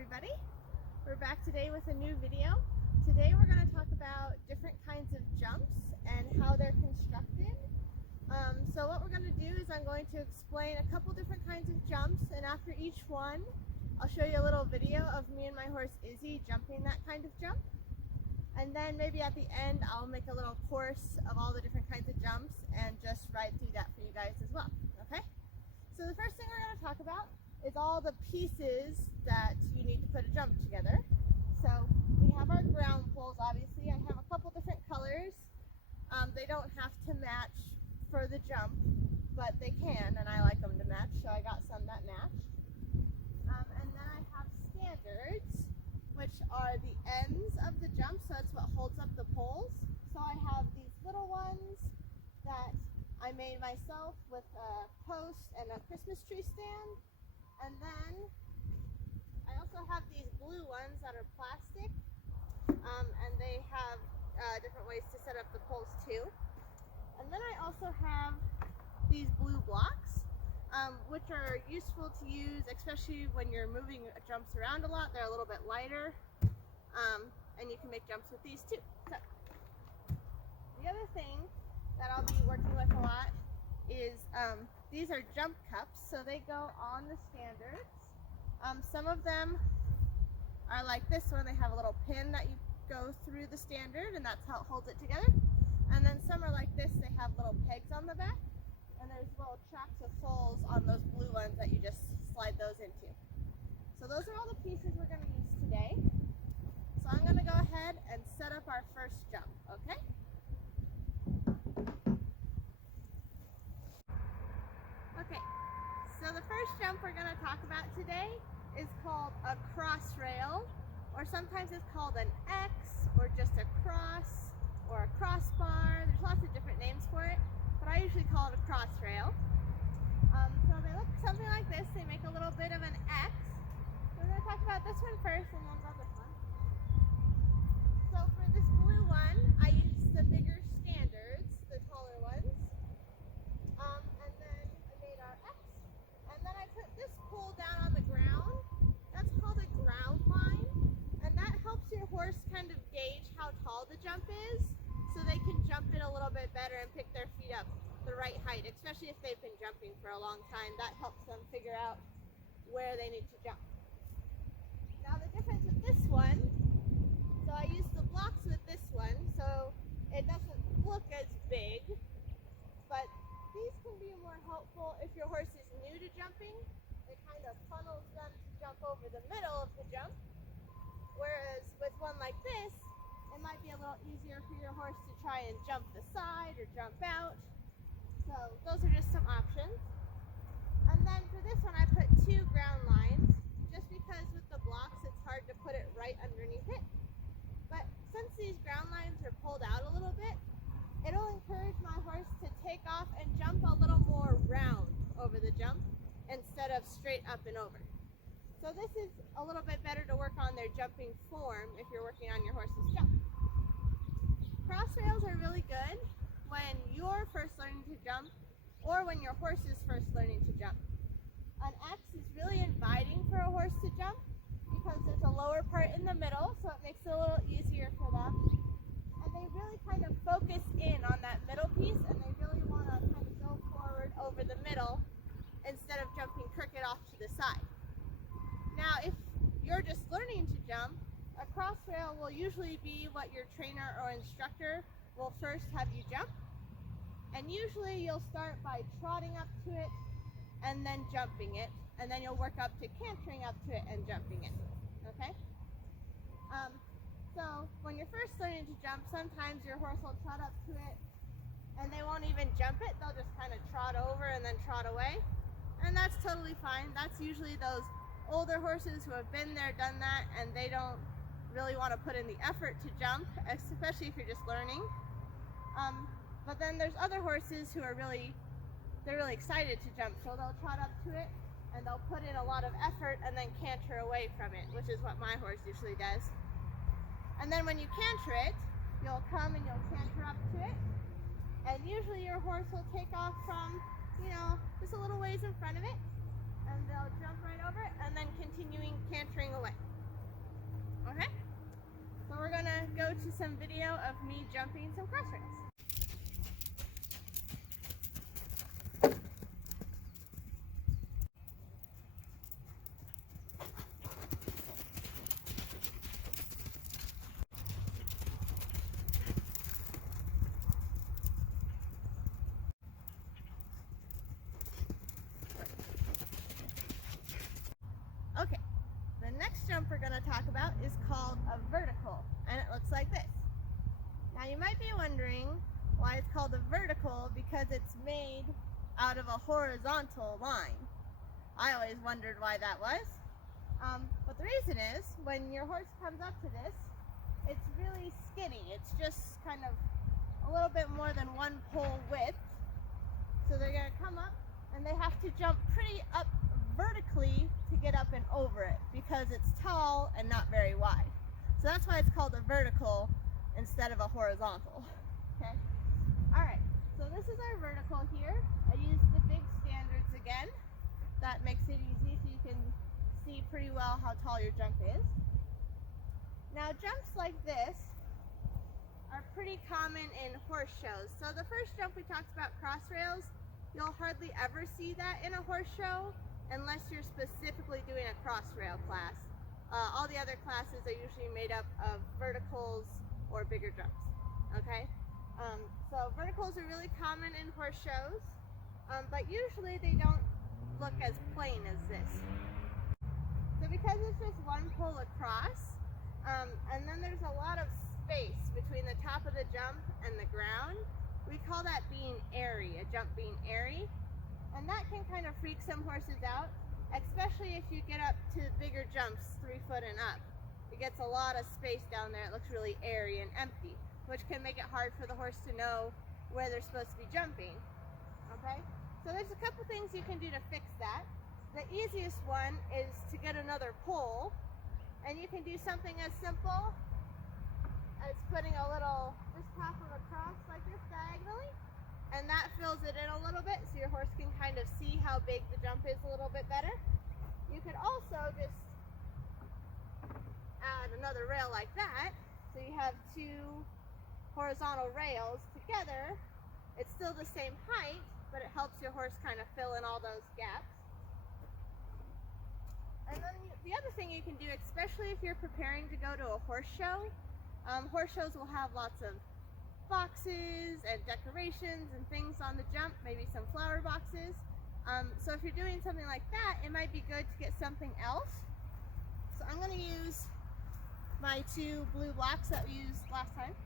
everybody. We're back today with a new video. Today we're going to talk about different kinds of jumps and how they're constructed. So what we're going to do is I'm going to explain a couple different kinds of jumps, and after each one I'll show you a little video of me and my horse Izzy jumping that kind of jump. And then maybe at the end I'll make a little course of all the different kinds of jumps and just ride through that for you guys as well. Okay? So the first thing we're going to talk about is all the pieces that you need to put a jump together. So we have our ground poles, obviously. I have a couple different colors. They don't have to match for the jump, but they can, and I like them to match, so I got some that match. And then I have standards, which are the ends of the jump, so that's what holds up the poles. So I have these little ones that I made myself with a post and a Christmas tree stand. And then I also have these blue ones that are plastic, and they have different ways to set up the poles too. And then I also have these blue blocks, which are useful to use, especially when you're moving jumps around a lot. They're a little bit lighter, and you can make jumps with these too. So the other thing that I'll be working with a lot is these are jump cups, so they go on the standards. Some of them are like this one. They have a little pin that you go through the standard, and that's how it holds it together. And then some are like this. They have little pegs on the back, and there's little tracks of soles on those blue ones that you just slide those into. So those are all the pieces we're going to use today. So I'm going to go ahead and set up our first jump, okay? Okay, so the first jump we're going to talk about today is called a crossrail, or sometimes it's called an X, or just a cross, or a crossbar. There's lots of different names for it, but I usually call it a crossrail. So they look something like this. They make a little bit of an X. So we're going to talk about this one first, and then go this one. So for this blue one, I used the bigger standards, the taller ones. And then I made our X. And then I put this pole down on the ground. That's called a ground line. And that helps your horse kind of gauge how tall the jump is, so they can jump it a little bit better and pick their feet up the right height, especially if they've been jumping for a long time. That helps them figure out where they need to jump. Now the difference with this one, so I used the blocks with this one, so it doesn't look as big, but these can be more helpful if your horse is new to jumping. It kind of funnels them to jump over the middle of the jump, whereas with one like this, it might be a little easier for your horse to try and jump the side or jump out. So those are just some options. And then for this one I put two ground lines, just because with the blocks it's hard to put it right underneath it. But since these ground lines are pulled out a little bit, it'll encourage my horse to take off and jump a little more round over the jump instead of straight up and over. So this is a little bit better to work on their jumping form if you're working on your horse's jump. Crossrails are really good when you're first learning to jump or when your horse is first learning to jump. An X is really inviting for a horse to jump because there's a lower part in the middle, so it makes it a little easier for them. And they really kind of focus in on that middle piece, and they really want to kind of go forward over the middle instead of jumping crooked off to the side. Now, if you're just learning to jump, a crossrail will usually be what your trainer or instructor will first have you jump. And usually you'll start by trotting up to it and then jumping it, and then you'll work up to cantering up to it and jumping it. Okay? So when you're first learning to jump, sometimes your horse will trot up to it and they won't even jump it. They'll just kind of trot over and then trot away. And that's totally fine. That's usually those older horses who have been there, done that, and they don't really want to put in the effort to jump, especially if you're just learning. But then there's other horses who are really excited to jump, so they'll trot up to it and they'll put in a lot of effort and then canter away from it, which is what my horse usually does. And then when you canter it, you'll come and you'll canter up to it, and usually your horse will take off from, just a little ways in front of it, and they'll jump right over it and then continuing cantering away. Okay? So we're gonna go to some video of me jumping some crossrails. Okay, the next jump we're going to talk about is called a vertical, and it looks like this. Now you might be wondering why it's called a vertical, because it's made out of a horizontal line. I always wondered why that was. But the reason is, when your horse comes up to this, it's really skinny. It's just kind of a little bit more than one pole width. So they're going to come up and they have to jump pretty up vertically to get up and over it, because it's tall and not very wide. So that's why it's called a vertical instead of a horizontal. Okay. All right. So this is our vertical here. I used the big standards again. That makes it easy so you can see pretty well how tall your jump is. Now jumps like this are pretty common in horse shows. So the first jump we talked about, crossrails, you'll hardly ever see that in a horse show unless you're specifically doing a crossrail class. All the other classes are usually made up of verticals or bigger jumps. Okay, so verticals are really common in horse shows, but usually they don't look as plain as this. So because it's just one pole across, and then there's a lot of space between the top of the jump and the ground, we call that being airy, a jump being airy. And that can kind of freak some horses out, especially if you get up to bigger jumps, 3 foot and up. It gets a lot of space down there. It looks really airy and empty, which can make it hard for the horse to know where they're supposed to be jumping. Okay? So there's a couple things you can do to fix that. The easiest one is to get another pole, and you can do something as simple as putting a little, just half of a cross like this diagonally, and that fills it in a little bit so your horse can kind of see how big the jump is a little bit better. You could also just add another rail like that, so you have 2 horizontal rails together. It's still the same height, but it helps your horse kind of fill in all those gaps. And then the other thing you can do, especially if you're preparing to go to a horse show, horse shows will have lots of boxes and decorations and things on the jump, maybe some flower boxes. So if you're doing something like that, it might be good to get something else. So I'm going to use my 2 blue blocks that we used last time,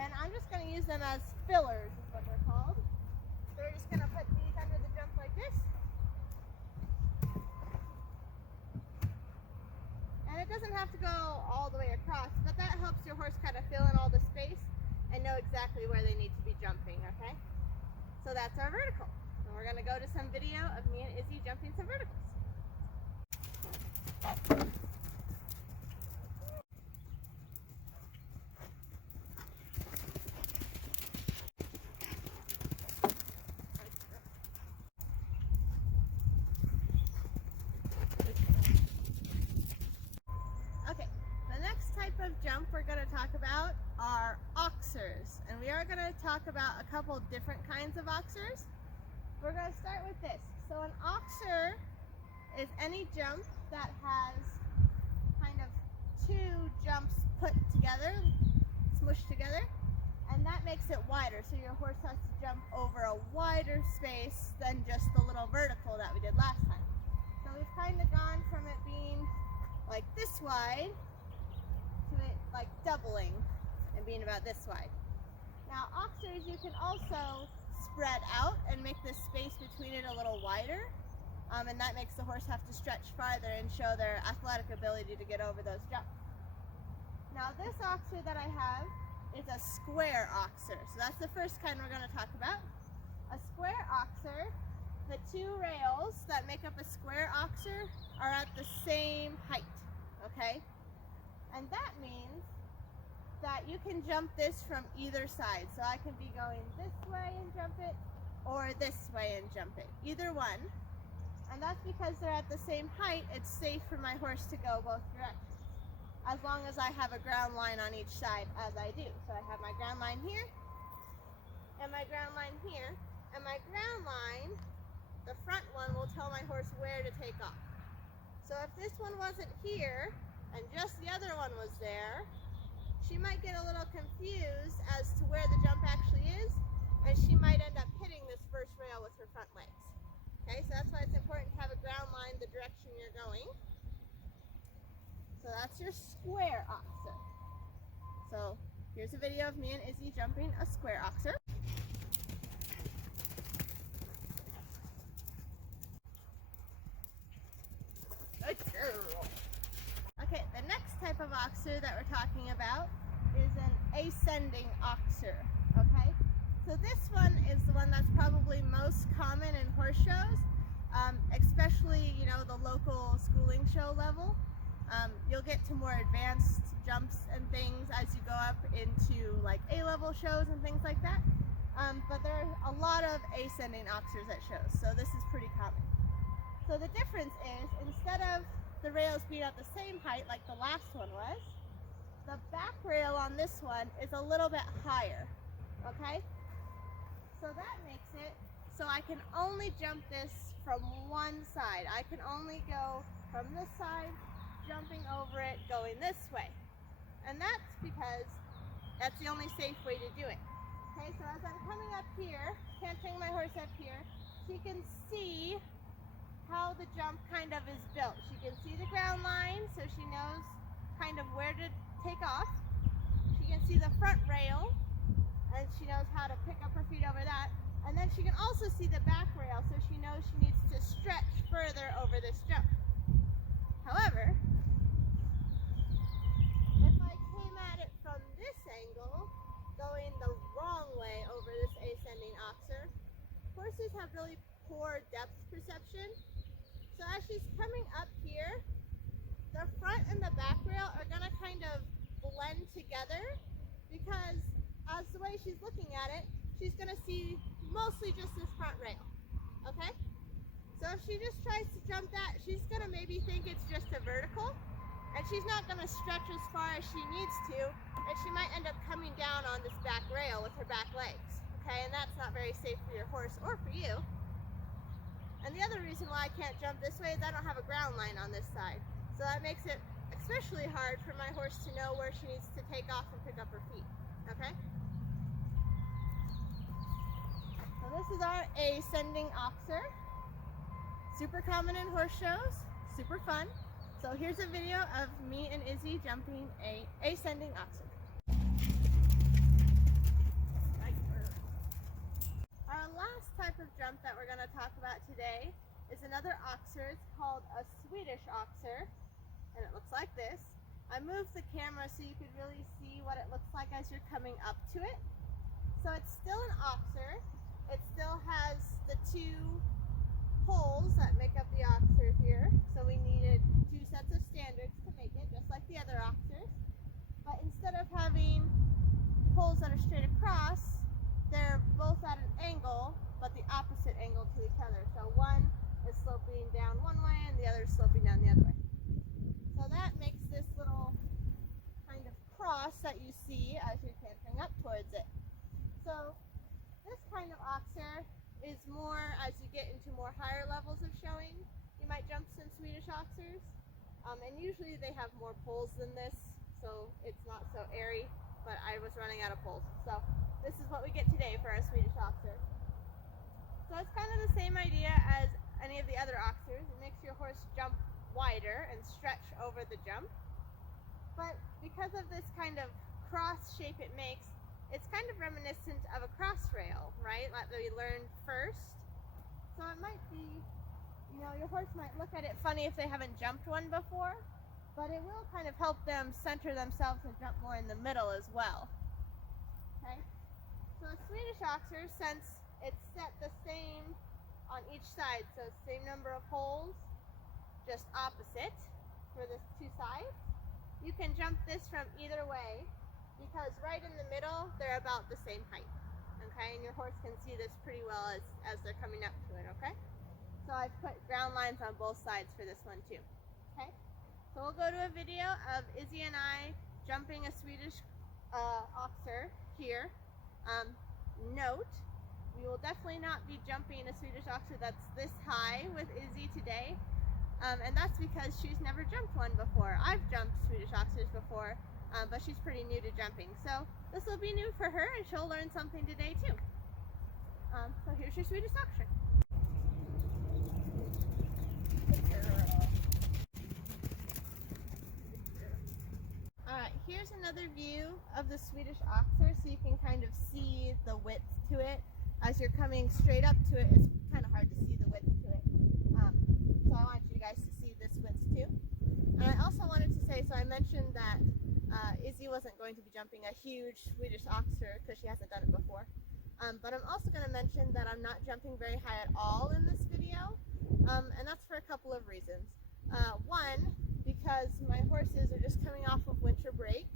and I'm just going to use them as fillers is what they're called. So we're just going to put these under the jump like this. And it doesn't have to go all the way across, but that helps your horse kind of fill in all the space and know exactly where they need to be jumping, okay? So that's our vertical. And we're going to go to some video of me and Izzy jumping some verticals. Okay, the next type of jump we're going to talk about are oxers, and we are going to talk about a couple different kinds of oxers. We're going to start with this. So an oxer is any jump that has kind of 2 jumps put together, smushed together, and that makes it wider, so your horse has to jump over a wider space than just the little vertical that we did last time. So we've kind of gone from it being like this wide to it like doubling and being about this wide. Now oxers, you can also spread out and make the space between it a little wider, and that makes the horse have to stretch farther and show their athletic ability to get over those jumps. Now this oxer that I have is a square oxer, so that's the first kind we're going to talk about. A square oxer, the 2 rails that make up a square oxer are at the same height, okay? And that means that you can jump this from either side. So I can be going this way and jump it, or this way and jump it. Either one. And that's because they're at the same height. It's safe for my horse to go both directions, as long as I have a ground line on each side, as I do. So I have my ground line here, and my ground line here, and my ground line, the front one, will tell my horse where to take off. So if this one wasn't here, and just the other one was there, she might get a little confused as to where the jump actually is, and she might end up hitting this first rail with her front legs. Okay, so that's why it's important to have a ground line the direction you're going. So that's your square oxer. So here's a video of me and Izzy jumping a square oxer. Good girl. Okay, the next type of oxer that we're talking about is an ascending oxer. Okay, so this one is the one that's probably most common in horse shows, especially, you know, the local schooling show level. You'll get to more advanced jumps and things as you go up into like A-level shows and things like that. But there are a lot of ascending oxers at shows, so this is pretty common. So the difference is, instead of the rails being at the same height like the last one was, the back rail on this one is a little bit higher, okay? So that makes it so I can only jump this from one side. I can only go from this side, jumping over it, going this way. And that's because that's the only safe way to do it. Okay, so as I'm coming up here, cantering my horse up here, she can see how the jump kind of is built. She can see the ground line, so she knows kind of where to take off. She can see the front rail, and she knows how to pick up her feet over that. And then she can also see the back rail, so she knows she needs to stretch further over this jump. However, if I came at it from this angle, going the wrong way over this ascending oxer, horses have really poor depth perception. So as she's coming up here, the front and the back rail are going to kind of blend together, because as the way she's looking at it, she's going to see mostly just this front rail, okay? So if she just tries to jump that, she's going to maybe think it's just a vertical, and she's not going to stretch as far as she needs to, and she might end up coming down on this back rail with her back legs, okay? And that's not very safe for your horse or for you. And the other reason why I can't jump this way is I don't have a ground line on this side. So that makes it especially hard for my horse to know where she needs to take off and pick up her feet, okay? So this is our ascending oxer. Super common in horse shows, super fun. So here's a video of me and Izzy jumping a ascending oxer. Our last type of jump that we're going to talk about today is another oxer. It's called a Swedish oxer, and it looks like this. I moved the camera so you could really see what it looks like as you're coming up to it. So it's still an oxer. It still has the two poles that make up the oxer here. So we needed two sets of standards to make it, just like the other oxers. But instead of having poles that are straight across, they're both at an angle, but the opposite angle to each other. So one is sloping down one way and the other is sloping down the other way. So that makes this little kind of cross that you see as you're cantering up towards it. So this kind of oxer is more as you get into more higher levels of showing. You might jump some Swedish oxers, and usually they have more poles than this, so it's not so airy, but I was running out of poles. So this is what we get today for our Swedish oxer. So it's kind of the same idea as any of the other oxers. It makes your horse jump wider and stretch over the jump. But because of this kind of cross shape it makes, it's kind of reminiscent of a crossrail, right? Like that we learned first. So it might be, you know, your horse might look at it funny if they haven't jumped one before, but it will kind of help them center themselves and jump more in the middle as well. Okay? So a Swedish oxer, since it's set the same on each side, so same number of holes, just opposite for the two sides, you can jump this from either way, because right in the middle, they're about the same height, okay? And your horse can see this pretty well as they're coming up to it, okay? So I've put ground lines on both sides for this one too. Okay, so we'll go to a video of Izzy and I jumping a Swedish oxer here. Note, we will definitely not be jumping a Swedish oxer that's this high with Izzy today. And that's because she's never jumped one before. I've jumped Swedish oxers before, but she's pretty new to jumping. So this will be new for her and she'll learn something today too. So here's your Swedish oxer. Alright, here's another view of the Swedish oxer so you can kind of see the width to it. As you're coming straight up to it, it's kind of hard to see the width to it. So I want you guys to see this width too. And I also wanted to say, so I mentioned that Izzy wasn't going to be jumping a huge Swedish oxer because she hasn't done it before. But I'm also going to mention that I'm not jumping very high at all in this video. And that's for a couple of reasons. One, because my horses are just coming off of winter break.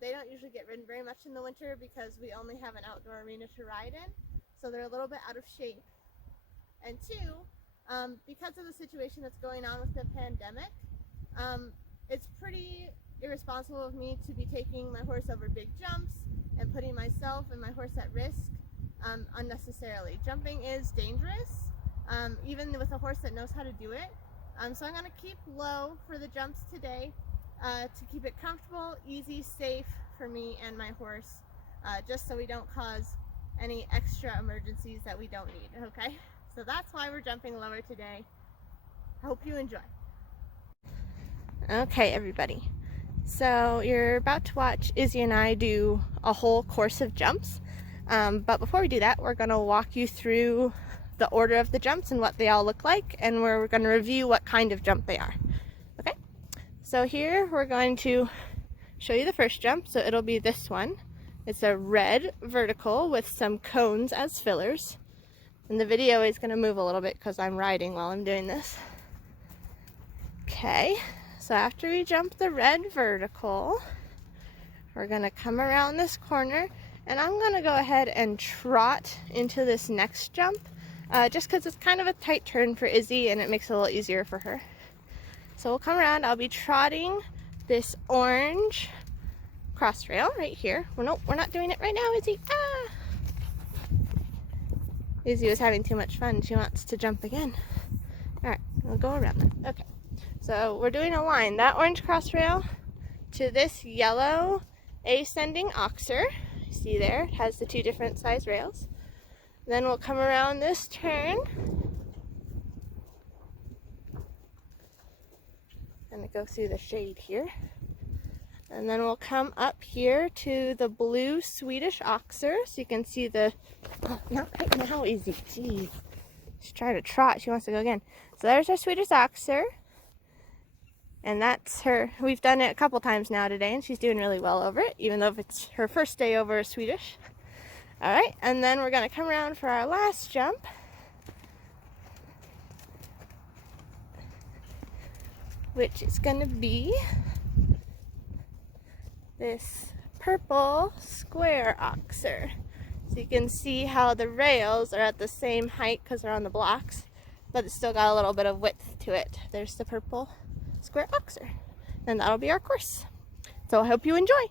They don't usually get ridden very much in the winter because we only have an outdoor arena to ride in. So they're a little bit out of shape. And two, because of the situation that's going on with the pandemic, it's pretty irresponsible of me to be taking my horse over big jumps and putting myself and my horse at risk unnecessarily. Jumping is dangerous, even with a horse that knows how to do it. So I'm going to keep low for the jumps today to keep it comfortable, easy, safe for me and my horse, just so we don't cause any extra emergencies that we don't need, okay? So that's why we're jumping lower today. I hope you enjoy. Okay, everybody. So you're about to watch Izzy and I do a whole course of jumps. But before we do that, we're going to walk you through the order of the jumps and what they all look like, and we're going to review what kind of jump they are. Okay? So here we're going to show you the first jump. So it'll be this one. It's a red vertical with some cones as fillers. And the video is going to move a little bit because I'm riding while I'm doing this. Okay, so after we jump the red vertical, we're going to come around this corner, and I'm going to go ahead and trot into this next jump, just because it's kind of a tight turn for Izzy and it makes it a little easier for her. So we'll come around, I'll be trotting this orange crossrail right here. Well, no, we're not doing it right now, Izzy. Ah! Izzy was having too much fun. She wants to jump again. Alright, we'll go around that. Okay, so we're doing a line. That orange crossrail to this yellow ascending oxer. See there? It has the two different size rails. Then we'll come around this turn. Gonna go through the shade here. And then we'll come up here to the blue Swedish oxer, so you can see the, oh, not right now, Izzy, jeez. She's trying to trot, she wants to go again. So there's our Swedish oxer, and that's her. We've done it a couple times now today, and she's doing really well over it, even though it's her first day over Swedish. All right, and then we're gonna come around for our last jump. Which is gonna be this purple square oxer. So you can see how the rails are at the same height because they're on the blocks, but it's still got a little bit of width to it. There's the purple square oxer. And that'll be our course. So I hope you enjoy.